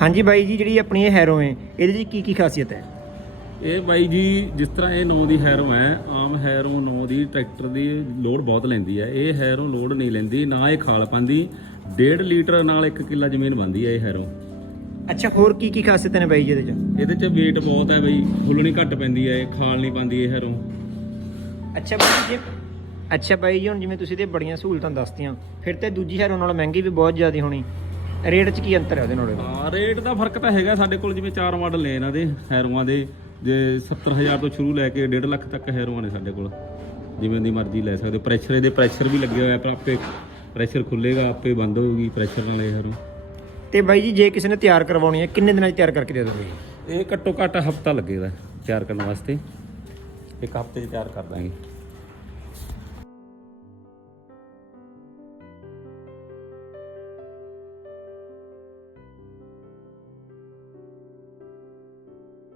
ਹਾਂਜੀ ਬਾਈ ਜੀ ਜਿਹੜੀ ਆਪਣੀ ਇਹ ਹੈਰੋ ਹੈ ਇਹਦੇ 'ਚ ਕੀ ਕੀ ਖਾਸੀਅਤ ਹੈ? ਇਹ ਬਾਈ ਜੀ ਜਿਸ ਤਰ੍ਹਾਂ ਇਹ 9 ਦੀ ਹੈਰੋ ਹੈ ਆਮ ਹੈਰੋ 9 ਦੀ ਟਰੈਕਟਰ ਦੀ ਲੋਡ ਬਹੁਤ ਲੈਂਦੀ ਹੈ। ਇਹ ਹੈਰੋ ਲੋਡ ਨਹੀਂ ਲੈਂਦੀ ਨਾ ਇਹ ਖਾਲ ਪਾਉਂਦੀ 1.5 ਲੀਟਰ ਨਾਲ 1 ਕਿੱਲਾ ਜ਼ਮੀਨ ਬੰਦੀ ਹੈ ਇਹ ਹੈਰੋ ਅੱਛਾ ਹੋਰ ਕੀ ਕੀ ਖਾਸੀਅਤ ਨੇ ਬਾਈ ਜੀ ਇਹਦੇ 'ਚ? ਇਹਦੇ 'ਚ weight ਬਹੁਤ ਹੈ ਬਈ ਫੁੱਲਣੀ ਘੱਟ ਪੈਂਦੀ ਹੈ ਇਹ ਖਾਲ ਨਹੀਂ ਪਾਉਂਦੀ ਇਹ ਹੈਰੋ ਅੱਛਾ ਬਾਈ ਜੀ ਅੱਛਾ ਬਾਈ ਜੀ ਹੁਣ ਜਿਵੇਂ ਤੁਸੀਂ ਤੇ ਬੜੀਆਂ ਸਹੂਲਤਾਂ ਦੱਸਤੀਆਂ ਫਿਰ ਤੇ ਦੂਜੀ ਹੈਰੋ ਨਾਲੋਂ ਮਹਿੰਗੀ ਵੀ ਬਹੁਤ ਜ਼ਿਆਦਾ ਹੋਣੀ। ਰੇਟ 'ਚ ਕੀ ਅੰਤਰ ਹੈ ਉਹਦੇ ਨਾਲ? ਹਾਂ ਰੇਟ ਦਾ ਫ਼ਰਕ ਤਾਂ ਹੈਗਾ ਸਾਡੇ ਕੋਲ ਜਿਵੇਂ ਚਾਰ ਮਾਡਲ ਨੇ ਇਹਨਾਂ ਦੇ ਹੈਰੋਆਂ ਦੇ ਜੇ 70000 ਤੋਂ ਸ਼ੁਰੂ ਲੈ ਕੇ 1.5 ਲੱਖ ਤੱਕ ਹੈਰੋਆਂ ਨੇ ਸਾਡੇ ਕੋਲ। ਜਿਵੇਂ ਦੀ ਮਰਜ਼ੀ ਲੈ ਸਕਦੇ ਹੋ। ਪ੍ਰੈਸ਼ਰ ਇਹਦੇ ਪ੍ਰੈਸ਼ਰ ਵੀ ਲੱਗੇ ਹੋਇਆ ਪਰ ਆਪੇ ਪ੍ਰੈਸ਼ਰ ਖੁੱਲੇਗਾ ਆਪੇ ਬੰਦ ਹੋਊਗੀ ਪ੍ਰੈਸ਼ਰ ਨਾਲ ਇਹ ਹੈਰੋ। ਤੇ ਬਾਈ ਜੀ ਜੇ ਕਿਸੇ ਨੇ ਤਿਆਰ ਕਰਵਾਉਣੀ ਹੈ ਕਿੰਨੇ ਦਿਨਾਂ 'ਚ ਤਿਆਰ ਕਰਕੇ ਦੇ ਦੋਗੇ? ਇਹ ਘੱਟੋ ਘੱਟ ਹਫਤਾ ਲੱਗੇਗਾ ਤਿਆਰ ਕਰਨ ਵਾਸਤੇ। ਇੱਕ ਹਫ਼ਤੇ 'ਚ ਤਿਆਰ ਕਰ ਦਾਂਗੇ।